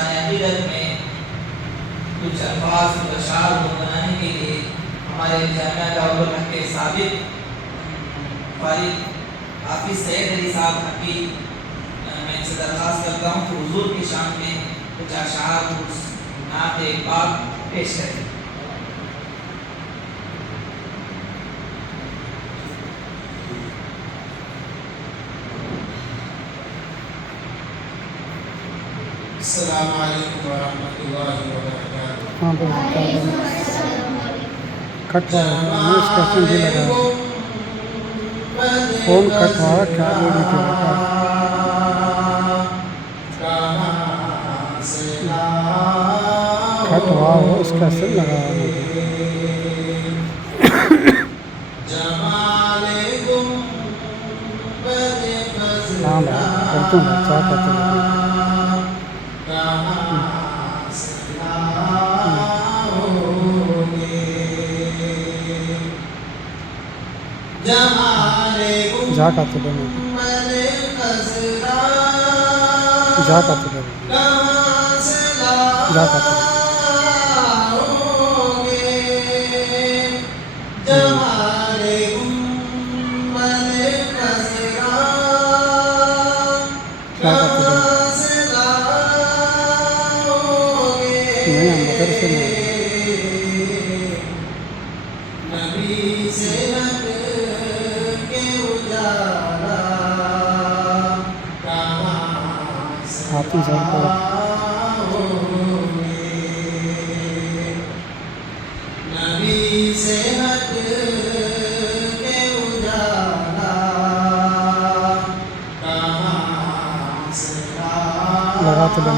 शान अक़ीदत में कुछ अल्फाज कुछ अशार बनाने के लिए हमारे जामिया दारुल हक़ के साबिक़ फारिग हाफिज़ सैयद अली साहब की मैं इनसे दरख्वास्त करता हूँ कि हुज़ूर की शान में कुछ अशार कुछ नात पाक पेश करें। अस्सलामु अलैकुम वरहमतुल्लाहि वबरकातुहू। हाँ भाई कट रहा है, मैं इसका सिम भी लगा फ़ोन कट रहा है, क्या बोली थी बेटा? कट रहा हो इसका सिम लगा मुझे। हाँ भाई कर दूँ भाई, क्या कहते हैं? जा कहते बने जा कहते बने जा कहते क्या कहते बने नहीं हम मदरसे में हाथी सर को लगाते बन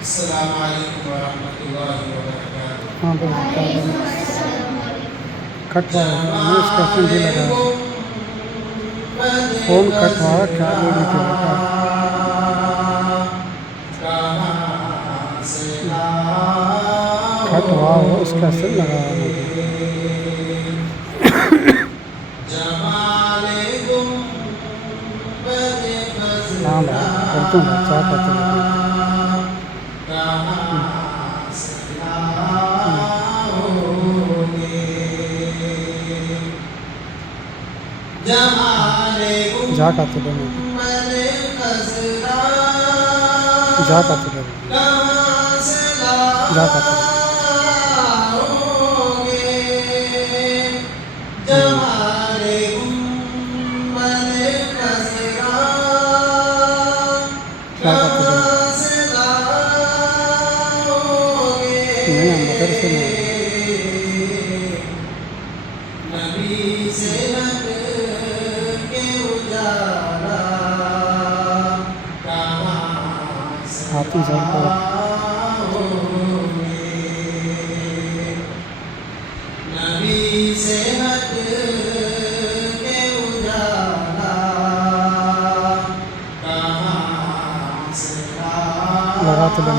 अस्सलामु अलैकुम वरहमतुल्लाहि वबरकातुहू। हाँ भाई कट रहा है, मैं इसका सिम भी लगा फ़ोन कट रहा है, क्या बोली थी बेटा? कट रहा हो इसका सिम लगा मुझे। हाँ भाई कर दूँ भाई, क्या कहते हैं? जा कहते बने जा कहते बने जा कहते बने क्या कहते बने नहीं हम मदरसे में हाथी सर को लगाते बन